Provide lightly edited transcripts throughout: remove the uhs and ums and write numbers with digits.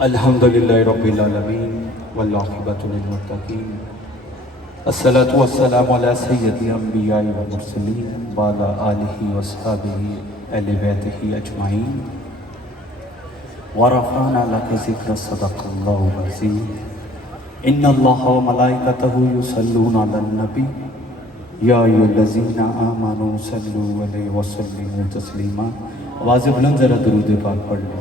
الحمدللہ رب العالمین والعاقبۃ للمتقین الصلاۃ والسلام علی سید الانبیاء والمرسلین وعلی آلہ وصحبہ اہل بیتہ اجمعین ورفعنا لک ذکرک صدق اللہ العظیم ان اللہ وملائکتہ یصلون علی النبی یا ایھا الذین آمنوا صلوا علیہ وسلموا تسلیما۔ آواز بلند ذرا درود پاک پڑھ لیں۔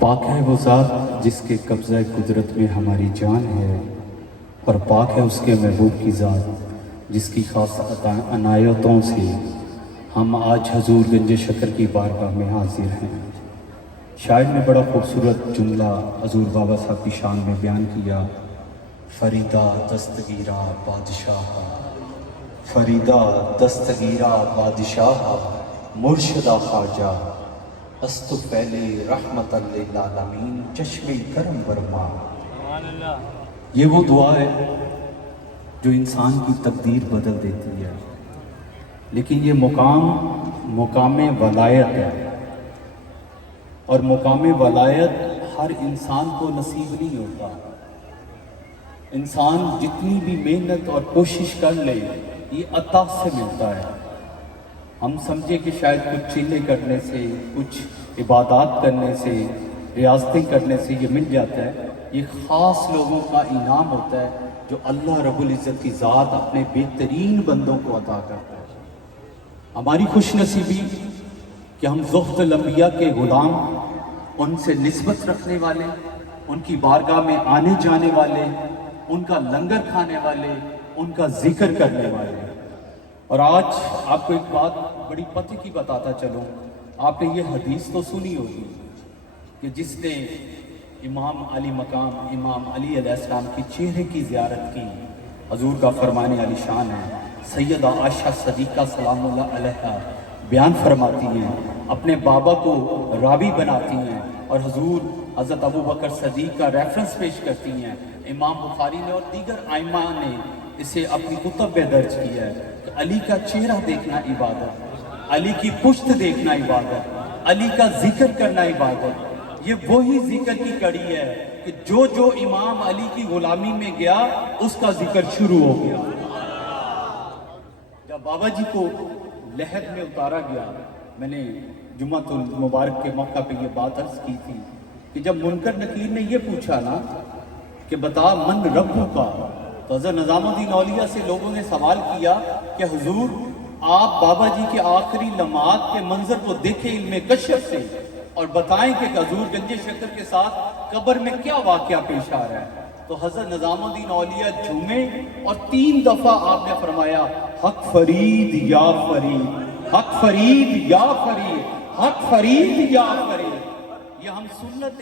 پاک ہے وہ ذات جس کے قبضہ قدرت میں ہماری جان ہے، اور پاک ہے اس کے محبوب کی ذات جس کی خاص عنایتوں سے ہم آج حضور گنج شکر کی بارگاہ میں حاضر ہیں۔ شاعر نے بڑا خوبصورت جملہ حضور بابا صاحب کی شان میں بیان کیا، فریدہ دستگیرہ بادشاہ، فریدہ دستگیرہ بادشاہ، مرشدہ خواجہ است پہلے رحمت للعالمین چشم کرم برما۔ یہ وہ دعا ہے جو انسان کی تقدیر بدل دیتی ہے، لیکن یہ مقام ولایت ہے، اور مقام ولایت ہر انسان کو نصیب نہیں ہوتا۔ انسان جتنی بھی محنت اور کوشش کر لے یہ عطا سے ملتا ہے۔ ہم سمجھے کہ شاید کچھ چیلے کرنے سے، کچھ عبادات کرنے سے، ریاضتیں کرنے سے یہ مل جاتا ہے۔ یہ خاص لوگوں کا انعام ہوتا ہے جو اللہ رب العزت کی ذات اپنے بہترین بندوں کو عطا کرتا ہے۔ ہماری خوش نصیبی کہ ہم زہد الانبیاء کے غلام، ان سے نسبت رکھنے والے، ان کی بارگاہ میں آنے جانے والے، ان کا لنگر کھانے والے، ان کا ذکر کرنے والے۔ اور آج آپ کو ایک بات بڑی پتے کی بتاتا چلوں، آپ نے یہ حدیث تو سنی ہوگی کہ جس نے امام علی مقام امام علی علیہ السلام کی چہرے کی زیارت کی، حضور کا فرمان علی شان ہے، سیدہ عائشہ صدیقہ سلام اللہ علیہا بیان فرماتی ہیں، اپنے بابا کو راوی بناتی ہیں، اور حضور حضرت ابو بکر صدیق کا ریفرنس پیش کرتی ہیں۔ امام بخاری نے اور دیگر ائمہ نے اسے اپنی کتب میں درج کیا ہے کہ علی کا چہرہ دیکھنا عبادت، علی کی پشت دیکھنا عبادت، علی کا ذکر کرنا عبادت۔ یہ وہی ذکر کی کڑی ہے کہ جو امام علی کی غلامی میں گیا اس کا ذکر شروع ہو گیا۔ جب بابا جی کو لحد میں اتارا گیا، میں نے جمعہ المبارک کے موقع پہ یہ بات عرض کی تھی کہ جب منکر نکیر نے یہ پوچھا نا کہ بتا من ربو کا، تو حضرت نظام الدین اولیاء سے لوگوں نے سوال کیا کہ حضور آپ بابا جی کے آخری لمحات کے منظر کو دیکھیں علم کشف سے، اور بتائیں کہ حضور گنج شکر کے ساتھ قبر میں کیا واقعہ پیش آ رہا ہے۔ تو حضرت نظام الدین اولیاء جھومے اور 3 دفعہ آپ نے فرمایا حق فرید یا فرید، حق فرید یا فرید، حق فرید یا فرید۔ یہ ہم سنت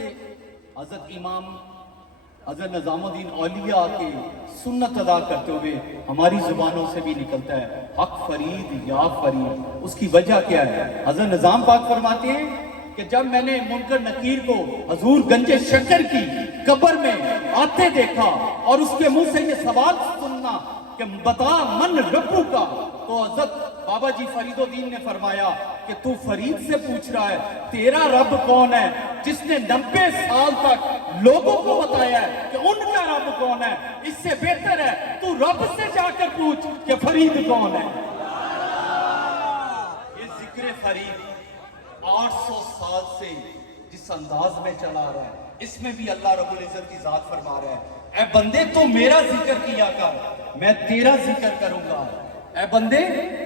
حضرت امام حضرت نظام الدین اولیاء کے سنت ادا کرتے ہوئے ہماری زبانوں سے بھی نکلتا ہے حق فرید یا فرید۔ اس کی وجہ کیا ہے؟ حضرت نظام پاک فرماتے ہیں کہ جب میں نے منکر نکیر کو حضور گنج شکر کی قبر میں آتے دیکھا اور اس کے منہ سے یہ سوال سننا کہ بتا من ربو کا، تو حضرت بابا جی فرید الدین نے فرمایا کہ تو فرید سے پوچھ رہا ہے تیرا رب کون ہے جس نے 90 سال تک لوگوں کو بتایا ہے کہ ان کا رب کون ہے؟ اس سے بہتر ہے تو رب سے جا کر پوچھ کہ فرید کون ہے۔ یہ ذکر فرید 800 سال سے جس انداز میں چلا رہا ہے، اس میں بھی اللہ رب العزت کی ذات فرما رہا ہے اے بندے تو میرا ذکر کیا کر، میں تیرا ذکر کروں گا۔ اے بندے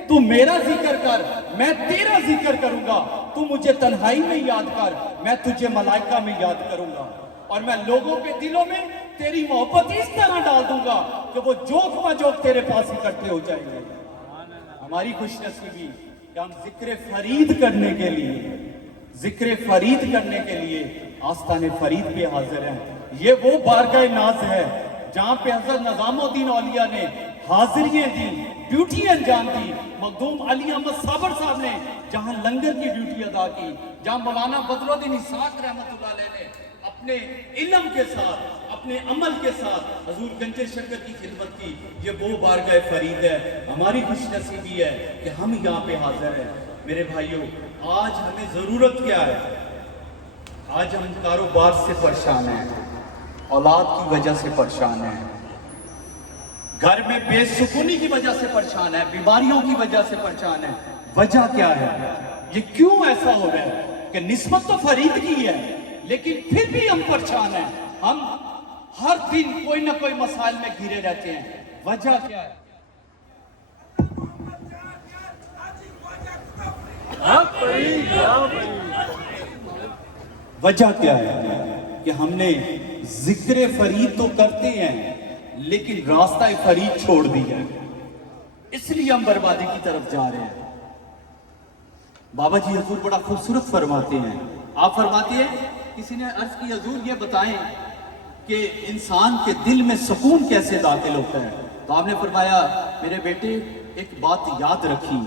تو میرا ذکر کر، میں تیرا ذکر کروں گا۔ تو مجھے تنہائی میں یاد کر، میں تجھے ملائکہ میں یاد کروں گا، اور میں لوگوں کے دلوں میں تیری محبت اس طرح ڈال دوں گا کہ وہ جوک مجوک تیرے پاس اکٹھے ہو جائیں گے۔ ہماری خوش نصیبی کہ ہم ذکر فرید کرنے کے لیے، ذکر فرید کرنے کے لیے آستان فرید پہ حاضر ہیں۔ یہ وہ بارگاہ ناز ہے جہاں پہ حضرت نظام الدین اولیاء نے حاضریاں دی، ڈیوٹی انجام دی۔ مخدوم علی احمد صابر صاحب نے جہاں لنگر کی ڈیوٹی ادا کی، جہاں مولانا بدر الدین اسحاق رحمۃ اللہ علیہ نے اپنے علم کے ساتھ اپنے عمل کے ساتھ حضور گنج شکر کی خدمت کی، یہ وہ بارگاہ فرید ہے، ہماری خوش نصیبی ہے کہ ہم یہاں پہ حاضر ہیں۔ میرے بھائیوں، آج ہمیں ضرورت کیا ہے؟ آج ہم کاروبار سے پریشان ہیں، اولاد کی وجہ سے پریشان ہیں، گھر میں بے سکونی کی وجہ سے پریشان ہیں، بیماریوں کی وجہ سے پریشان ہیں۔ وجہ کیا ہے؟ یہ کیوں ایسا ہو رہا ہے کہ نسبت تو فرید کی ہے لیکن پھر بھی ہم پریشان ہیں؟ ہم ہر دن کوئی نہ کوئی مسائل میں گھرے رہتے ہیں۔ وجہ کیا ہے؟ وجہ کیا ہے کہ ہم نے ذکر فرید تو کرتے ہیں لیکن راستہ فرید چھوڑ دیا ہے، اس لیے ہم بربادی کی طرف جا رہے ہیں۔ بابا جی حضور بڑا خوبصورت فرماتے ہیں، آپ فرماتے ہیں، کسی نے عرض کی حضور یہ بتائیں کہ انسان کے دل میں سکون کیسے داخل ہوتا ہے؟ تو آپ نے فرمایا میرے بیٹے ایک بات یاد رکھی،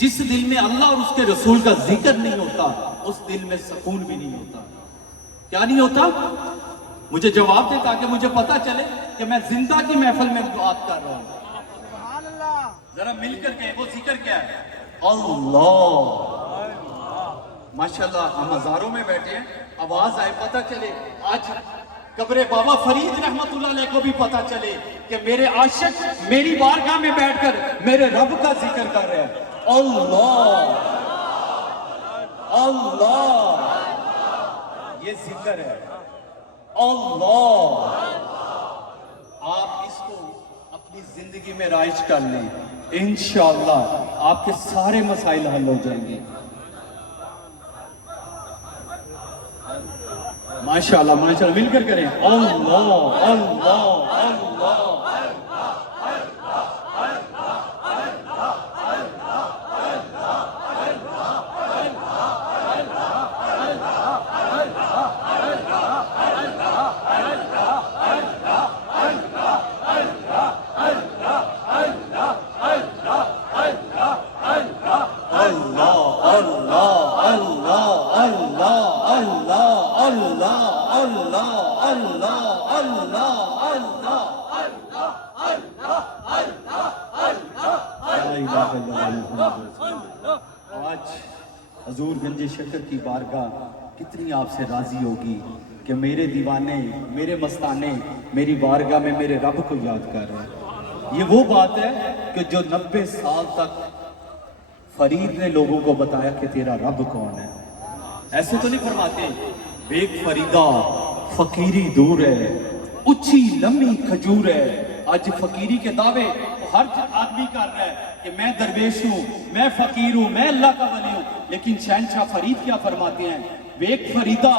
جس دل میں اللہ اور اس کے رسول کا ذکر نہیں ہوتا اس دل میں سکون بھی نہیں ہوتا۔ کیا نہیں ہوتا؟ مجھے جواب دے تاکہ مجھے پتا چلے کہ میں زندہ کی محفل میں بات کر رہا ہوں۔ ذرا مل کر کے وہ ذکر کیا ہے؟ اللہ۔ ماشاءاللہ ہم ہزاروں میں بیٹھے ہیں، آواز آئے پتا چلے، آج قبر بابا فرید رحمت اللہ علیہ کو بھی پتا چلے کہ میرے عاشق میری بارگاہ میں بیٹھ کر میرے رب کا ذکر کر رہے ہیں۔ اللہ اللہ، یہ ذکر ہے اللہ۔ آپ اس کو اپنی زندگی میں رائج کر لیں، انشاءاللہ آپ کے سارے مسائل حل ہو جائیں گے۔ ماشاءاللہ ماشاءاللہ، مل کر کریں اللہ اللہ اللہ۔ آج حضور گنج شکر کی بارگاہ کتنی آپ سے راضی ہوگی کہ میرے دیوانے میرے مستانے میری بارگاہ میں میرے رب کو یاد کر رہے ہیں۔ یہ وہ بات ہے کہ جو 90 سال تک فرید نے لوگوں کو بتایا کہ تیرا رب کون ہے۔ ایسے تو نہیں فرماتے بیک فریدہ فقیری دور ہے، اچھی لمبی کھجور ہے۔ آج فقیری کے دعوے ہر آدمی کر رہا ہے کہ میں درویش ہوں، میں فقیر ہوں، میں اللہ کا ولی ہوں، لیکن شہنشاہ فرید کیا فرماتے ہیں؟ بیک فریدہ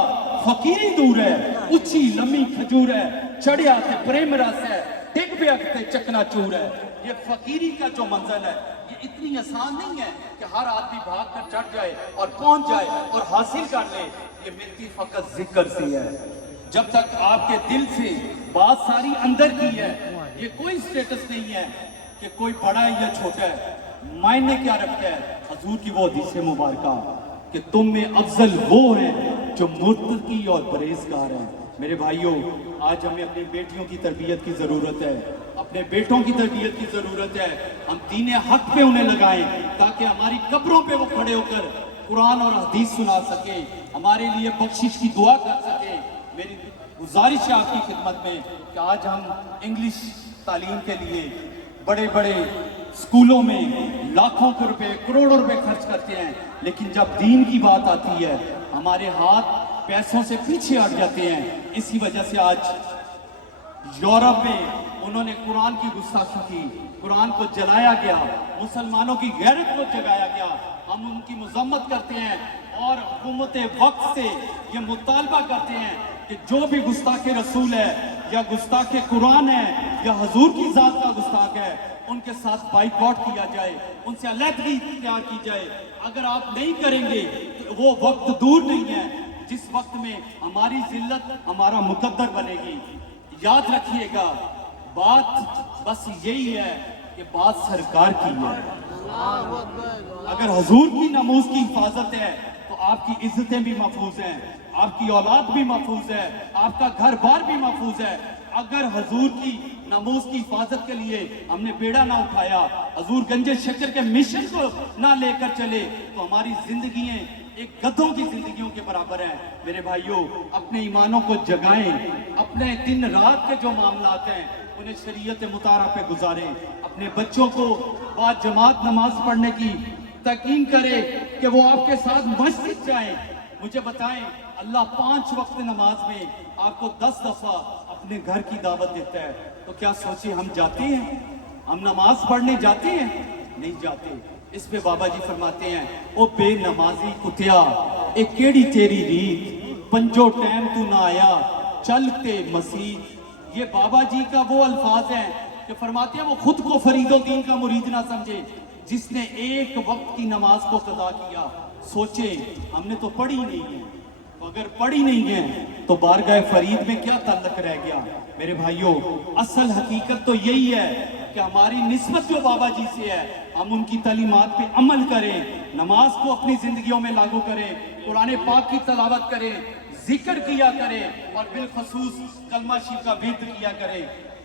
فقیری دور ہے، اچھی لمبی کھجور ہے، چڑھیا تے پریم رس ہے، ڈگ پہ تے چکنا چور ہے۔ یہ فقیری کا جو منزل ہے یہ اتنی آسان نہیں ہے کہ ہر آدمی بھاگ کر چڑھ جائے اور پہنچ جائے اور حاصل کر لے۔ یہ ملتی فقط ذکر سے ہے۔ جب تک آپ کے دل سے بات ساری اندر کی ہے، یہ کوئی سٹیٹس نہیں ہے کہ کوئی بڑا ہے یا چھوٹا ہے۔ معنی کیا رکھتا ہے؟ حضور کی وہ حدیث مبارکہ کہ تم میں افضل وہ ہیں جو متقی اور پرہیزگار ہیں۔ میرے بھائیوں، آج ہمیں اپنی بیٹیوں کی تربیت کی ضرورت ہے، اپنے بیٹوں کی تربیت کی ضرورت ہے۔ ہم دین حق پہ انہیں لگائیں تاکہ ہماری قبروں پہ وہ کھڑے ہو کر قرآن اور حدیث سنا سکیں، ہمارے لیے بخشش کی دعا کر سکیں۔ میری گزارش ہے آپ کی خدمت میں کہ آج ہم انگلش تعلیم کے لیے بڑے بڑے اسکولوں میں لاکھوں روپے کروڑوں روپے خرچ کرتے ہیں، لیکن جب دین کی بات آتی ہے ہمارے ہاتھ پیسوں سے پیچھے ہٹ جاتے ہیں۔ اسی وجہ سے آج یورپ میں انہوں نے قرآن کی گستاخی کی، قرآن کو جلایا گیا، مسلمانوں کی غیرت کو جگایا گیا۔ ہم ان کی مذمت کرتے ہیں اور حکومت وقت سے یہ مطالبہ کرتے ہیں کہ جو بھی گستاخ رسول ہے یا گستاخ قرآن ہے یا حضور کی ذات کا گستاخ ہے، ان کے ساتھ بائیکاٹ کیا جائے، ان سے علیحدگی اختیار کی جائے۔ اگر آپ نہیں کریں گے تو وہ وقت دور نہیں ہے جس وقت میں ہماری ذلت ہمارا مقدر بنے گی۔ یاد رکھیے گا، بات بس یہی ہے کہ بات سرکار کی ہے۔ اگر حضور کی ناموس کی حفاظت ہے تو آپ کی عزتیں بھی محفوظ ہیں، آپ کی اولاد بھی محفوظ ہے، آپ کا گھر بار بھی محفوظ ہے۔ اگر حضور کی ناموس کی حفاظت کے لیے ہم نے بیڑا نہ اٹھایا، حضور گنج شکر کے مشن کو نہ لے کر چلے، تو ہماری زندگیاں ایک گدھوں کی زندگیوں کے برابر ہیں۔ میرے بھائیوں، اپنے ایمانوں کو جگائیں، اپنے دن رات کے جو معاملات ہیں انہیں شریعت مطالعہ پہ گزاریں، اپنے بچوں کو با جماعت نماز پڑھنے کی تلقین کرے کہ وہ آپ کے ساتھ مسجد جائیں۔ مجھے بتائیں، اللہ 5 وقت نماز میں آپ کو 10 دفعہ اپنے گھر کی دعوت دیتا ہے، تو کیا سوچیں ہم جاتے ہیں؟ ہم نماز پڑھنے جاتے ہیں؟ نہیں جاتے۔ اس پہ بابا جی فرماتے ہیں، او بے نمازی کتیا اے کیڑی تیری ریت، پنجو ٹائم تو نہ آیا چلتے مسیح۔ یہ بابا جی کا وہ الفاظ ہیں کہ فرماتے ہیں وہ خود کو فرید الدین کا مرید نہ سمجھے جس نے ایک وقت کی نماز کو قضا کیا۔ سوچے ہم نے تو پڑھی نہیں ہے، تو اگر پڑھی نہیں ہے تو بارگاہ فرید میں کیا تعلق رہ گیا؟ میرے بھائیوں، اصل حقیقت تو یہی ہے کہ ہماری نسبت جو بابا جی سے ہے، ہم ان کی تعلیمات پہ عمل کریں، نماز کو اپنی زندگیوں میں لاگو کریں، قرآن پاک کی تلاوت کریں، ذکر کیا کریں، اور بالخصوص کلمہ شریف کا ورد کیا کریں۔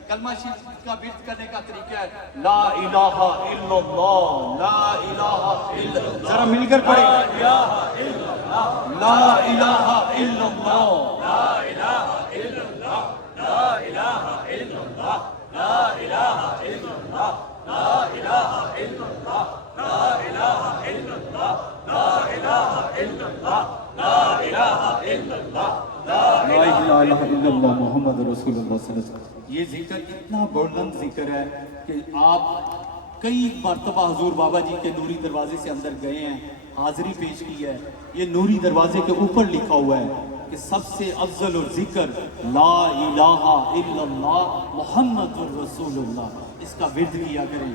کلمہ شریف کا ورد کرنے کا طریقہ ہے لا الہ الا اللہ، لا الہ الا اللہ، ذرا مل کر پڑھیں، لا الہ الا اللہ، لا الہ الا اللہ، لا الہ الا اللہ، لا الہ الا اللہ، لا الہ الا اللہ، لا الہ الا اللہ، لا الہ الا اللہ، لا الہ الا اللہ، لا الہ الا اللہ، لا الہ الا اللہ محمد رسول اللہ صلی اللہ علیہ وسلم۔ یہ ذکر اتنا بلند ذکر ہے کہ آپ کئی مرتبہ حضور بابا جی کے نوری دروازے سے اندر گئے ہیں، حاضری پیش کی ہے۔ یہ نوری دروازے کے اوپر لکھا ہوا ہے کہ سب سے افضل اور ذکر لا الہ الا اللہ محمد رسول اللہ۔ اس کا ورد کیا کریں،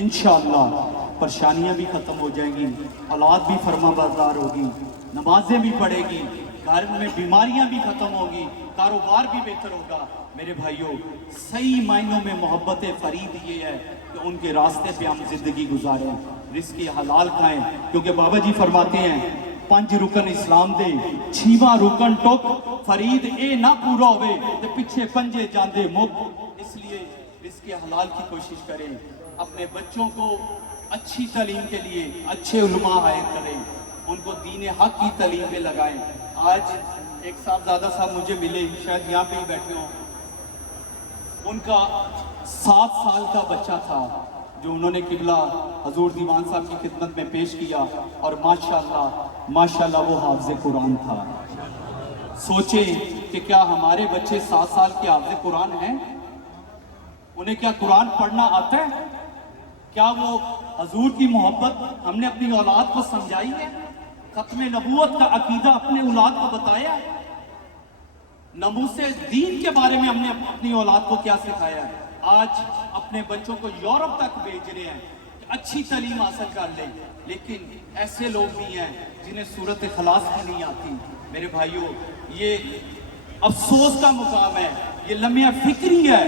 انشاءاللہ پریشانیاں بھی ختم ہو جائیں گی، اولاد بھی فرما بردار ہوگی، نمازیں بھی پڑھے گی، گھر میں بیماریاں بھی ختم ہوگی، کاروبار بھی بہتر ہوگا۔ میرے بھائیوں، صحیح معنوں میں محبت فرید یہ ہے کہ ان کے راستے پہ ہم زندگی گزاریں، رزق حلال کھائیں، کیونکہ بابا جی فرماتے ہیں 5 رکن اسلام دے 6واں رکن ٹوک فرید اے نہ پورا ہوئے تے پیچھے پنجے جاندے مک۔ اس لیے رزق حلال کی کوشش کریں، اپنے بچوں کو اچھی تعلیم کے لیے اچھے علماء ہائر کریں، ان کو دین حق کی تعلیم میں لگائیں۔ آج ایک صاحبزادہ صاحب مجھے ملے، شاید یہاں پہ ہی بیٹھے ہوں، ان کا 7 سال کا بچہ تھا جو انہوں نے قبلہ حضور دیوان صاحب کی خدمت میں پیش کیا، اور ماشاءاللہ وہ حافظ قرآن تھا۔ سوچیں کہ کیا ہمارے بچے 7 سال کے حافظ قرآن ہیں؟ انہیں کیا قرآن پڑھنا آتا ہے؟ کیا وہ حضور کی محبت ہم نے اپنی اولاد کو سمجھائی ہے؟ ختم نبوت کا عقیدہ اپنے اولاد کو بتایا ہے؟ ناموس دین کے بارے میں ہم نے اپنی اولاد کو کیا سکھایا ہے؟ آج اپنے بچوں کو یورپ تک بھیج رہے ہیں کہ اچھی تعلیم حاصل کر لیں، لیکن ایسے لوگ بھی ہیں جنہیں سورت اخلاص بھی نہیں آتی۔ میرے بھائیوں، یہ افسوس کا مقام ہے، یہ لمحہ فکری ہے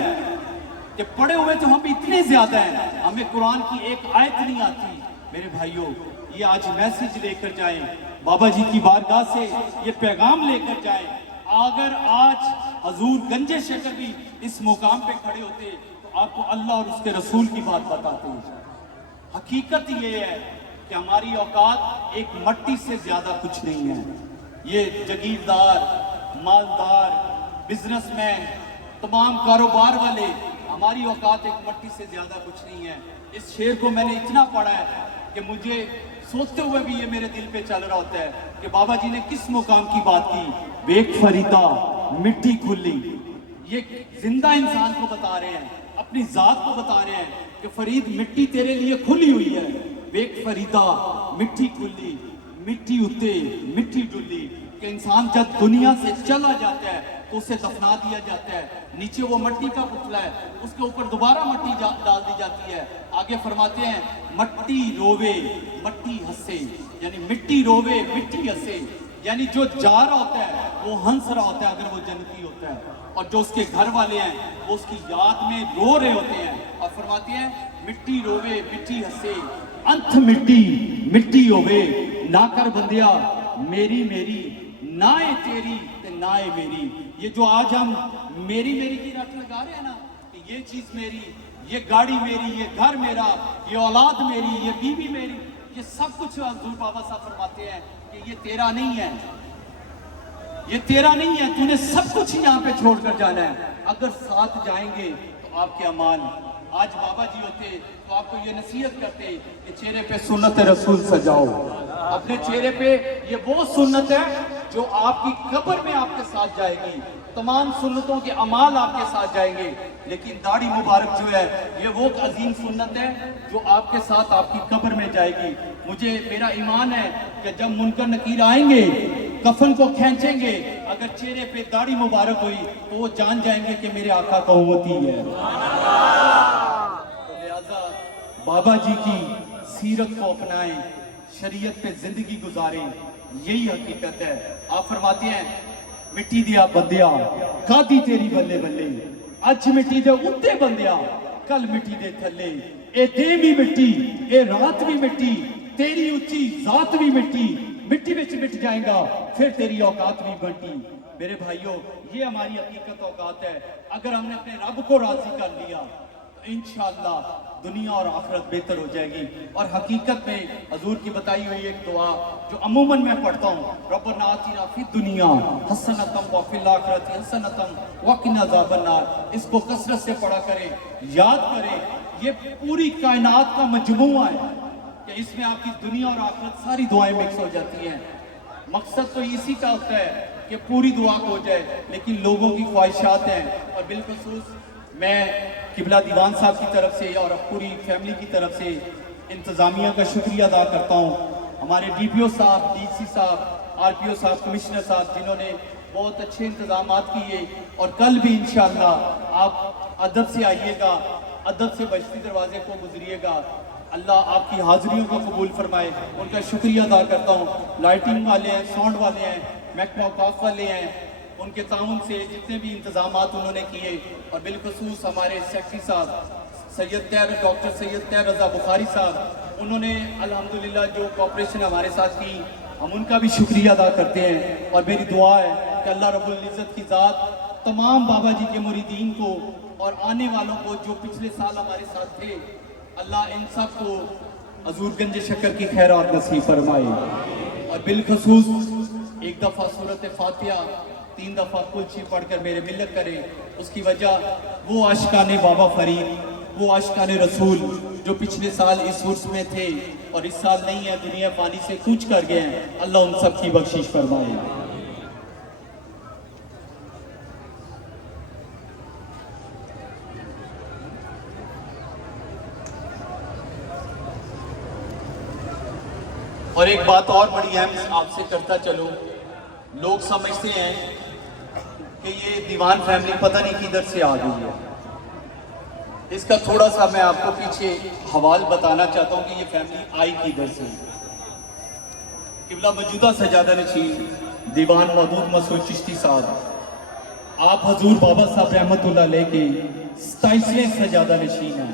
کہ پڑھے ہوئے تو ہم اتنے زیادہ ہیں، ہمیں قرآن کی ایک آیت نہیں آتی۔ میرے بھائیوں، یہ آج میسج لے کر جائیں، بابا جی کی بارگاہ سے یہ پیغام لے کر جائیں۔ اگر آج حضور گنج شکر بھی اس مقام پہ کھڑے ہوتے تو آپ کو اللہ اور اس کے رسول کی بات بتاتے ہیں۔ حقیقت یہ ہے کہ ہماری اوقات ایک مٹی سے زیادہ کچھ نہیں ہے۔ یہ جگیردار، مالدار، بزنس مین، تمام کاروبار والے، ہماری اوقات ایک مٹی سے زیادہ کچھ نہیں ہے۔ اس شعر کو میں نے اتنا پڑھا ہے کہ مجھے سوچتے ہوئے بھی یہ میرے دل پہ چل رہا ہوتا ہے کہ بابا جی نے کس مقام کی بات کی۔ ویک فریدا مٹی کھلی، یہ زندہ انسان کو بتا رہے ہیں، اپنی ذات کو بتا رہے ہیں کہ فرید مٹی تیرے لیے کھلی ہوئی ہے۔ ویک فریدا مٹی کھلی، مٹی اتے مٹی ڈلی، کہ انسان جب دنیا سے چلا جاتا ہے تو اسے دفنا دیا جاتا ہے، نیچے وہ مٹی کا پتلا ہے، اس کے اوپر دوبارہ مٹی ڈال دی جاتی ہے۔ آگے فرماتے ہیں مٹی رووے مٹی ہنسے، یعنی مٹی رووے مٹی ہنسے، یعنی جو جا رہا ہوتا ہے وہ ہنس رہا ہوتا ہے اگر وہ جنتی ہوتا ہے، اور جو اس کے گھر والے ہیں وہ اس کی یاد میں رو رہے ہوتے ہیں۔ اور فرماتے ہیں مٹی رووے مٹی ہنسے، انت مٹی مٹی ہووے نہ کر بندیا میری میری نائے تیری تے نائے میری. یہ جو آج ہم میری میری کی رٹ لگا رہے ہیں نا کہ یہ چیز میری, یہ گاڑی میری, یہ گھر میرا, یہ اولاد میری, یہ بیوی میری, یہ سب کچھ حضور بابا صاحب فرماتے ہیں کہ یہ تیرا نہیں ہے, یہ تیرا نہیں ہے, تو نے سب کچھ یہاں پہ چھوڑ کر جانا ہے. اگر ساتھ جائیں گے تو آپ کے امان. آج بابا جی ہوتے تو آپ کو یہ نصیحت کرتے کہ چہرے پہ سنت رسول سجاؤ. اپنے چہرے پہ یہ وہ سنت ہے جو آپ کی قبر میں آپ کے ساتھ جائے گی. تمام سنتوں کے اعمال آپ کے ساتھ جائیں گے, لیکن داڑھی مبارک جو ہے یہ وہ عظیم سنت ہے جو آپ کے ساتھ آپ کی قبر میں جائے گی. مجھے میرا ایمان ہے کہ جب منکر نکیر آئیں گے, کفن کو کھینچیں گے, اگر چہرے پہ داڑھی مبارک ہوئی تو وہ جان جائیں گے کہ میرے آقا کا امتی ہے. تو لہذا بابا جی کی سیرت کو اپنائیں, شریعت پہ زندگی گزاریں, یہی حقیقت ہے. آپ فرماتے ہیں مٹی دیا بندیا کادی تیری بلے بلے, اج مٹی دے اتے بندیا کل مٹی دے تھلے, اے دے بھی مٹی اے رات بھی مٹی, تیری اچھی ذات بھی مٹی, مٹی میں مٹ جائے گا پھر تیری اوقات بھی بٹی. میرے بھائیوں, یہ ہماری حقیقت اوقات ہے. اگر ہم نے اپنے رب کو راضی کر لیا تو انشاءاللہ دنیا اور آخرت بہتر ہو جائے گی. اور حقیقت میں حضور کی بتائی ہوئی ایک دعا جو عموماً میں پڑھتا ہوں, ربنا آتنا فی الدنیا حسنۃ وفی الآخرۃ حسنۃ وقنا عذاب النار, اس کو کثرت سے پڑھا کریں, یاد کریں. یہ پوری کائنات کا مجموعہ ہے کہ اس میں آپ کی دنیا اور آخرت ساری دعائیں مکس ہو جاتی ہیں. مقصد تو اسی کا ہوتا ہے کہ پوری دعا ہو جائے, لیکن لوگوں کی خواہشات ہیں. اور بالخصوص میں قبلہ دیوان صاحب کی طرف سے اور پوری فیملی کی طرف سے انتظامیہ کا شکریہ ادا کرتا ہوں. ہمارے ڈی پی او صاحب, ڈی سی صاحب, آر پی او صاحب, کمشنر صاحب, جنہوں نے بہت اچھے انتظامات کیے. اور کل بھی انشاءاللہ آپ ادب سے آئیے گا, ادب سے بشتی دروازے کو گزریے گا. اللہ آپ کی حاضریوں کو قبول فرمائے. ان کا شکریہ ادا کرتا ہوں. لائٹنگ والے ہیں, ساؤنڈ والے ہیں, محکمہ اوقاف والے ہیں, ان کے تعاون سے جتنے بھی انتظامات انہوں نے کیے. اور بالخصوص ہمارے سیکٹری صاحب ڈاکٹر سید طاہر رضا بخاری صاحب, انہوں نے الحمدللہ جو کوآپریشن ہمارے ساتھ کی, ہم ان کا بھی شکریہ ادا کرتے ہیں. اور میری دعا ہے کہ اللہ رب العزت کی ذات تمام بابا جی کے مریدین کو اور آنے والوں کو جو پچھلے سال ہمارے ساتھ تھے, اللہ ان سب کو حضور گنج شکر کی خیرات نصیب فرمائے. اور بالخصوص ایک دفعہ سورۃ فاتحہ 3 دفعہ کلچی پڑھ کر میرے ملت کرے. اس کی وجہ وہ عاشقان بابا فرید, وہ عاشقان رسول جو پچھلے سال اس عرس میں تھے اور اس سال نہیں ہے, دنیا فانی سے کوچ کر گئے ہیں. اللہ ان سب کی بخشش فرمائے. اور ایک بات اور بڑی اہم آپ سے کرتا چلوں, لوگ سمجھتے ہیں کہ یہ دیوان فیملی پتہ نہیں کدھر سے آ گئی ہے. اس کا تھوڑا سا میں آپ کو پیچھے حوال بتانا چاہتا ہوں کہ یہ فیملی آئی کدھر سے. قبلہ موجودہ سجادہ نشین دیوان محمود مسعود چشتی صاحب, آپ حضور بابا صاحب رحمت اللہ علیہ کے 27ویں سجادہ نشین ہیں.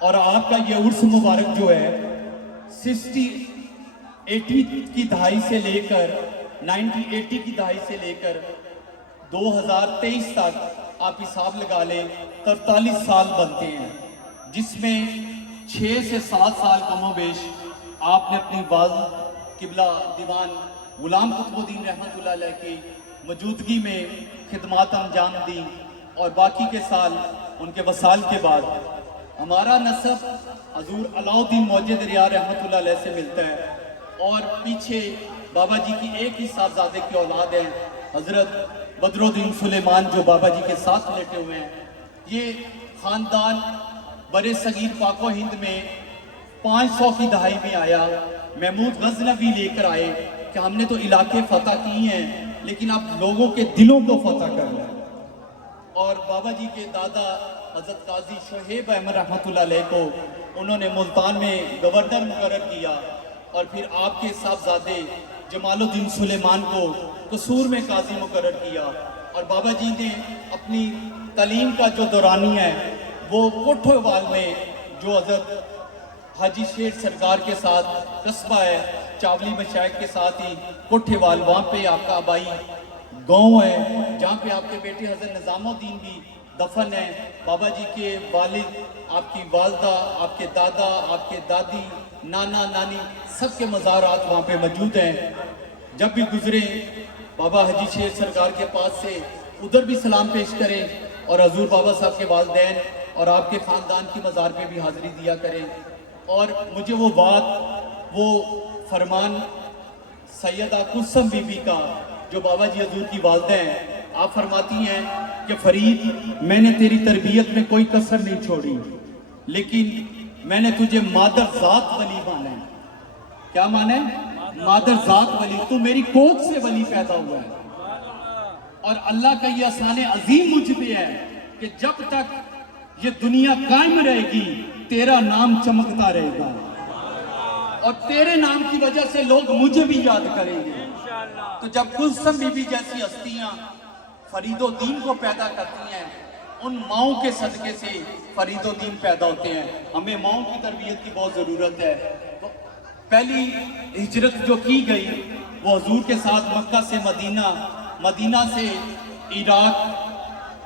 اور آپ کا یہ عرس مبارک جو ہے 80 کی دہائی سے لے کر 80 کی دہائی سے لے کر 2023 تک آپ حساب لگا لیں 43 سال بنتے ہیں, جس میں 6 سے 7 سال کم و بیش آپ نے اپنی والد قبلہ دیوان غلام قطب الدین رحمت اللہ علیہ کی موجودگی میں خدمات انجام دی. اور باقی کے سال ان کے وصال کے بعد ہمارا نسب حضور علاؤ الدین موجد ریا رحمت اللہ علیہ سے ملتا ہے. اور پیچھے بابا جی کی ایک ہی صاحبزادے کی اولاد ہے, حضرت بدر الدین سلیمان, جو بابا جی کے ساتھ لیٹے ہوئے ہیں. یہ خاندان برے صغیر پاک و ہند میں 500 کی دہائی میں آیا. محمود غزنوی لے کر آئے کہ ہم نے تو علاقے فتح کی ہیں, لیکن آپ لوگوں کے دلوں کو فتح کرنا ہے. اور بابا جی کے دادا حضرت قاضی شہیب احمد رحمت اللہ علیہ کو انہوں نے ملتان میں گورنر مقرر کیا. اور پھر آپ کے صاحبزادے جمال الدین سلیمان کو قصور میں قاضی مقرر کیا. اور بابا جی نے اپنی تعلیم کا جو دورانی ہے وہ کوٹھوال میں جو حضرت حاجی شیر سرکار کے ساتھ قصبہ ہے چاولی مشائخ کے ساتھ ہی کوٹھے وال، وہاں پہ آپ کا آبائی گاؤں ہے جہاں پہ آپ کے بیٹے حضرت نظام الدین بھی دفن ہیں. بابا جی کے والد، آپ کی والدہ، آپ کے دادا، آپ کے دادی، نانا نانی، سب کے مزارات وہاں پہ موجود ہیں. جب بھی گزریں بابا حجی شیر سرکار کے پاس سے ادھر بھی سلام پیش کریں اور حضور بابا صاحب کے والدین اور آپ کے خاندان کی مزار پہ بھی حاضری دیا کریں. اور مجھے وہ بات، وہ فرمان سیدہ کلثم بی بی کا جو بابا جی حضور کی والدہ ہیں، آپ فرماتی ہیں کہ فرید میں نے تیری تربیت میں کوئی کسر نہیں چھوڑی، لیکن میں نے تجھے مادر ذات ولی مانا ہے. کیا مانا ہے؟ مادر ذات ولی. تو میری کوکھ سے ولی پیدا ہوا ہے. اور اللہ کا یہ احسان عظیم مجھ پہ ہے کہ جب تک یہ دنیا قائم رہے گی تیرا نام چمکتا رہے گا، اور تیرے نام کی وجہ سے لوگ مجھے بھی یاد کریں گے. تو جب کلثم بی بی جیسی ہستیاں فرید الدین کو پیدا کرتی ہیں، ان ماؤں کے صدقے سے فرید الدین پیدا ہوتے ہیں. ہمیں ماؤں کی تربیت کی بہت ضرورت ہے. تو پہلی ہجرت جو کی گئی وہ حضور کے ساتھ مکہ سے مدینہ، مدینہ سے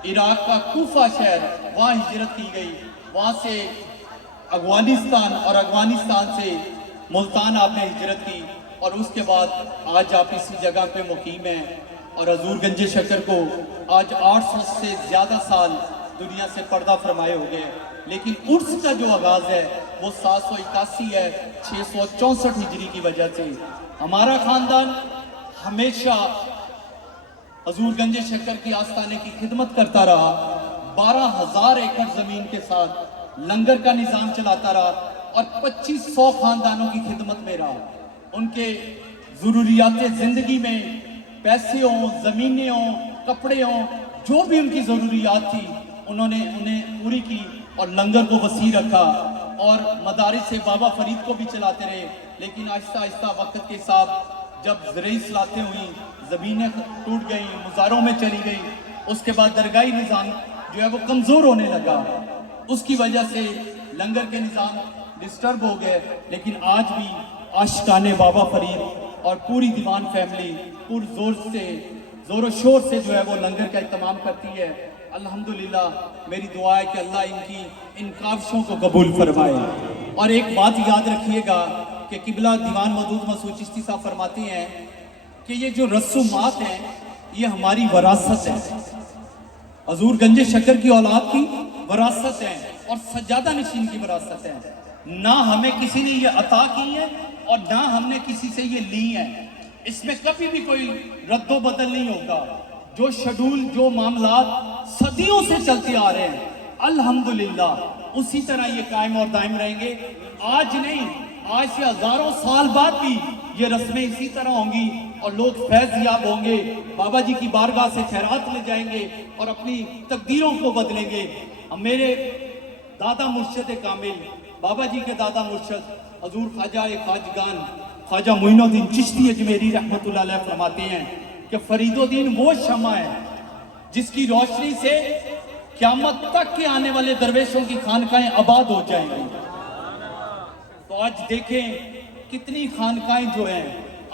عراق کا کوفہ شہر، وہاں ہجرت کی گئی. وہاں سے افغانستان، اور افغانستان سے ملتان آپ نے ہجرت کی، اور اس کے بعد آج آپ اسی جگہ پہ مقیم ہیں. اور حضور گنج شکر کو آج 800 سے زیادہ سال دنیا سے پردہ فرمائے ہو گئے. لیکن عرس کا جو آغاز ہے وہ 781 ہے 664 ہجری کی وجہ سے. ہمارا خاندان ہمیشہ حضور گنج شکر کی آستانے کی خدمت کرتا رہا. 12,000 ایکڑ زمین کے ساتھ لنگر کا نظام چلاتا رہا اور 2500 خاندانوں کی خدمت میں رہا. ان کے ضروریات زندگی میں پیسے ہوں، زمینیں ہوں، کپڑے ہوں، جو بھی ان کی ضروریات تھی انہوں نے انہیں پوری کی اور لنگر کو وسیع رکھا. اور مدارس سے بابا فرید کو بھی چلاتے رہے. لیکن آہستہ آہستہ وقت کے ساتھ جب زرعی صلاحیتیں ہوئیں، زمینیں ٹوٹ گئیں، مزاروں میں چلی گئیں، اس کے بعد درگاہی نظام جو ہے وہ کمزور ہونے لگا. اس کی وجہ سے لنگر کے نظام ڈسٹرب ہو گئے. لیکن آج بھی عاشقان بابا فرید اور پوری دیوان فیملی زور و شور سے جو ہے وہ لنگر کا اہتمام کرتی ہے. الحمدللہ میری دعا ہے کہ اللہ ان کاوشوں کو قبول فرمائے. اور ایک بات یاد رکھیے گا کہ قبلہ دیوان مودود مسعود چشتی صاحب فرماتے ہیں کہ یہ جو رسومات ہیں یہ ہماری وراثت ہے، حضور گنج شکر کی اولاد کی وراثت ہے اور سجادہ نشین کی وراثت ہے. نہ ہمیں کسی نے یہ عطا کی ہے اور نہ ہم نے کسی سے یہ لی ہے. اس میں کبھی بھی کوئی رد و بدل نہیں ہوگا. جو شیڈول، جو معاملات صدیوں سے چلتے آ رہے ہیں الحمدللہ اسی طرح یہ قائم اور دائم رہیں گے. آج نہیں، آج سے ہزاروں سال بعد بھی یہ رسمیں اسی طرح ہوں گی اور لوگ فیض یاب ہوں گے، بابا جی کی بارگاہ سے خیرات لے جائیں گے اور اپنی تقدیروں کو بدلیں گے. میرے دادا مرشد کامل، بابا جی کے دادا مرشد حضور خواجہ خواجگان خواجہ معین الدین چشتی اجمیری رحمت اللہ علیہ فرماتے ہیں کہ فرید الدین وہ شمع ہے جس کی روشنی سے قیامت تک کے آنے والے درویشوں کی خانقاہیں آباد ہو جائیں گی. تو آج دیکھیں کتنی خانقاہیں جو ہیں،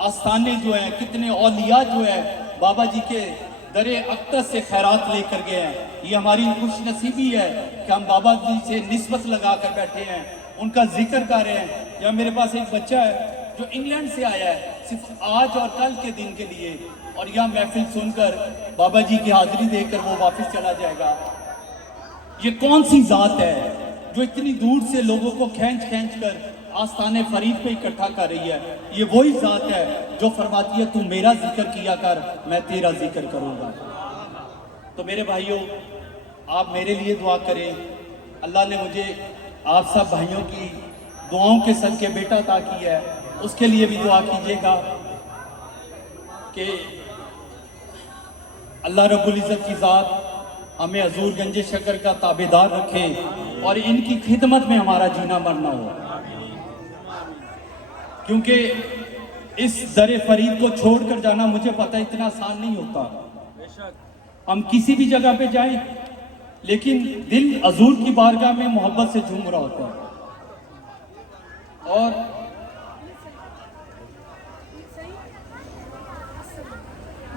آستانے جو ہیں، کتنے اولیاء جو ہیں بابا جی کے در اقدس سے خیرات لے کر گئے ہیں. یہ ہماری خوش نصیبی ہے کہ ہم بابا جی سے نسبت لگا کر بیٹھے ہیں، ان کا ذکر کر رہے ہیں. یا میرے پاس ایک بچہ ہے جو انگلینڈ سے آیا ہے صرف آج اور کل کے دن کے لیے، اور یہ محفل سن کر بابا جی کی حاضری دے کر وہ واپس چلا جائے گا. یہ کون سی ذات ہے جو اتنی دور سے لوگوں کو کھینچ کر آستانے فرید پہ اکٹھا کر رہی ہے؟ یہ وہی ذات ہے جو فرماتی ہے تو میرا ذکر کیا کر میں تیرا ذکر کروں گا. تو میرے بھائیوں، آپ میرے لیے دعا کریں. اللہ نے مجھے آپ سب بھائیوں کی دعاؤں کے صدقے بیٹا عطا کی ہے، اس کے لیے بھی دعا کیجیے گا کہ اللہ رب العزت کی ذات ہمیں حضور گنج شکر کا تابعدار رکھے اور ان کی خدمت میں ہمارا جینا مرنا ہو. کیونکہ اس در فرید کو چھوڑ کر جانا مجھے پتہ اتنا آسان نہیں ہوتا. ہم کسی بھی جگہ پہ جائیں لیکن دل حضور کی بارگاہ میں محبت سے جھوم رہا ہوتا ہے. اور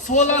16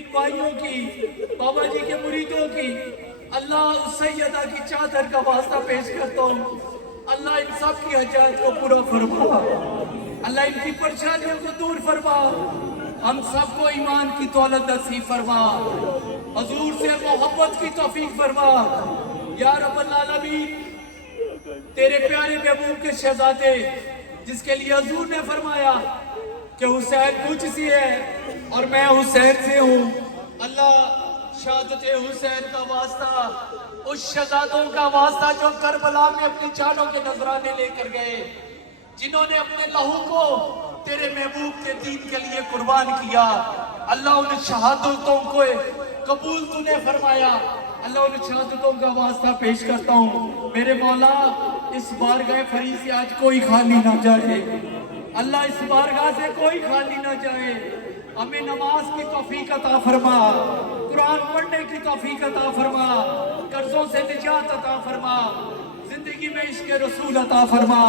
مرید بھائیوں کی، بابا جی کے مریدوں کی اللہ اس سیدہ کی چادر کا واسطہ پیش کرتا ہوں، اللہ ان سب کی حاجات کو پورا فرما، اللہ ان کی پریشانیوں کو دور فرما، ہم سب کو ایمان کی دولت نصیب فرما، حضور سے محبت کی توفیق فرما یا رب العالمین۔ تیرے پیارے محبوب کے شہزادے جس کے لیے حضور نے فرمایا کہ حسین مجھ سے ہے اور میں حسین سے ہوں، اللہ شہادت حسین کا واسطہ، اس شہزادوں کا واسطہ جو کربلا میں اپنی جانوں کے نذرانے لے کر گئے، جنہوں نے اپنے لہو کو تیرے محبوب کے دین کے لیے قربان کیا، اللہ ان شہادتوں کو قبول تو نے فرمایا، اللہ ان شہادتوں کا واسطہ پیش کرتا ہوں میرے مولا، اس بارگاہ فریض سے آج کوئی خالی نہ جائے، اللہ اس بارگاہ سے کوئی خالی نہ جائے، ہمیں نماز کی توفیق عطا فرما، قرآن پڑھنے کی توفیق عطا فرما، قرضوں سے نجات عطا فرما، زندگی میں عشق رسول عطا فرما،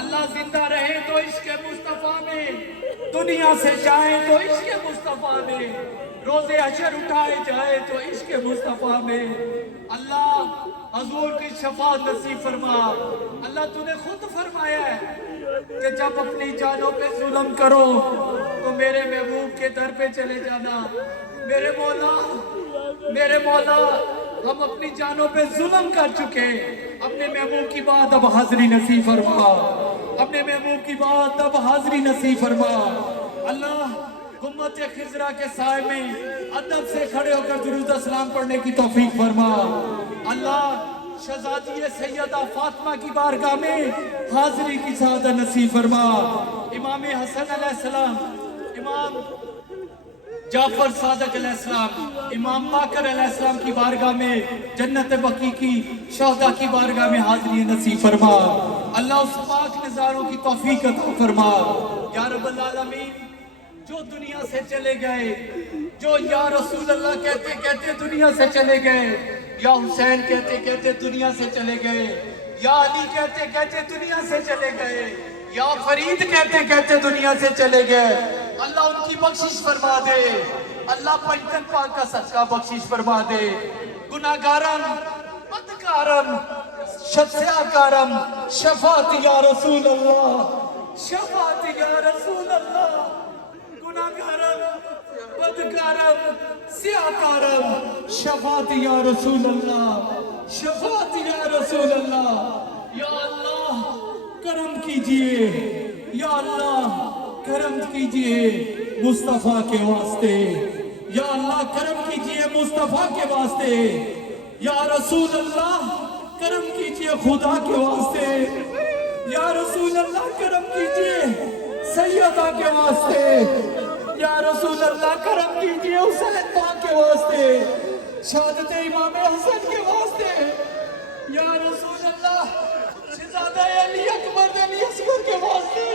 اللہ زندہ رہے تو عشق مصطفیٰ میں، دنیا سے جائے تو عشق مصطفیٰ میں، روز حشر اٹھائے جائے تو عشق مصطفیٰ میں، اللہ حضور کی شفاعت نصیب فرما، اللہ تو نے خود فرمایا ہے کہ جب اپنی جانوں پہ ظلم کرو تو میرے محبوب کے در پہ چلے جانا، میرے مولا ہم اپنی جانوں پہ ظلم کر چکے، اپنے محبوب کی بات اب حاضری نصیب فرما، اپنے محبوب کی بات اب حاضری نصیب فرما، اللہ امت خضرا کے سائے میں ادب سے کھڑے ہو کر درود السلام پڑھنے کی توفیق فرما، اللہ شہزادی سیدہ فاطمہ کی بارگاہ میں حاضری کی سعادت نصیب فرما، امام حسن علیہ السلام، امام جعفر صادق علیہ السلام، امام باقر علیہ السلام کی بارگاہ میں جنت بقیع کی شہداء کی بارگاہ میں حاضری نصیب فرما، اللہ اس پاک نظاروں کی توفیق عطا فرما یا رب العالمین۔ جو دنیا سے چلے گئے، جو یا رسول اللہ کہتے کہتے دنیا سے چلے گئے، یا حسین کہتے کہتے دنیا سے چلے گئے، یا علی کہتے کہتے دنیا سے چلے گئے، یا فرید کہتے کہتے دنیا سے چلے گئے، اللہ ان کی بخشش فرما دے، اللہ پنجتن پاک کا صدقہ بخشش فرما دے، گناہگارم بدکارم شفاعتکارم شفاعت یا رسول اللہ، شفاعت یا رسول اللہ، گناہگارم بدکارم سیاکارم شفاعت یا رسول اللہ، شفاعت یا رسول اللہ، یا اللہ کرم کیجئے، یا اللہ کرم کیجئے مصطفیٰ کے واسطے، یا اللہ کرم کیجئے مصطفیٰ کے واسطے، یا رسول اللہ کرم کیجئے خدا کے واسطے، یا رسول اللہ کرم کیجئے سیدہ کے واسطے، یا رسول اللہ کرم کیجئے حسین پاک کے واسطے، شہادت امام حسن کے واسطے، یا رسول اللہ شہزادہ علی اکبر علی اصغر کے واسطے،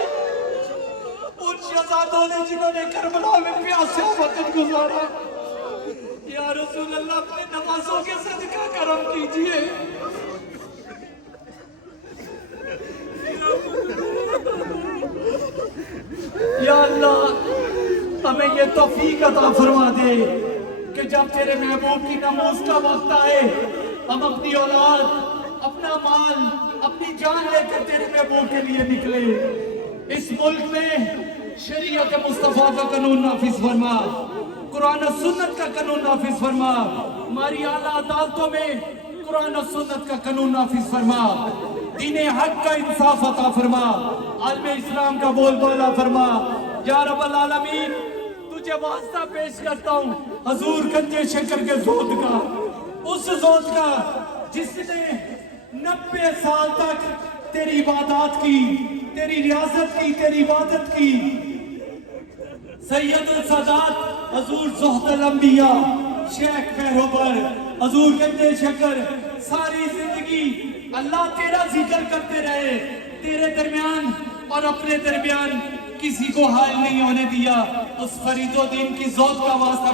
ان شہزادوں نے جنہوں نے کربلا میں پیاسے وقت گزارا، یا رسول اللہ اپنے نمازوں کے صدقہ کرم کیجئے، یا اللہ ہمیں یہ توفیق عطا فرما دے کہ جب تیرے محبوب کی نماز کا وقت آئے ہم اپنی اولاد، اپنا مال، اپنی جان لے کر تیرے محبوب کے لیے نکلے، اس ملک میں شریعت مصطفیٰ کا قانون نافذ فرما، قرآن و سنت کا قانون نافذ فرما، ہماری اعلیٰ عدالتوں میں قرآن و سنت کا قانون نافذ فرما، دین حق کا انصاف عطا فرما، عالم اسلام کا بول بالا فرما یا رب العالمین۔ تجھے واسطہ پیش کرتا ہوں حضور گنجے شکر کے زود کا، اس زود کا جس نے 90 سال تک تیری عبادات کی، تیری ریاضت کی، تیری عبادت کی، سید السادات حضور زہد الانبیاء شیخ بہروبر حضور گنجے شکر ساری زندگی اللہ تیرا ذکر کرتے رہے، تیرے درمیان اور اپنے درمیان کسی کو حائل نہیں ہونے دیا، اس فرید و دین کی ذوق کا واسطہ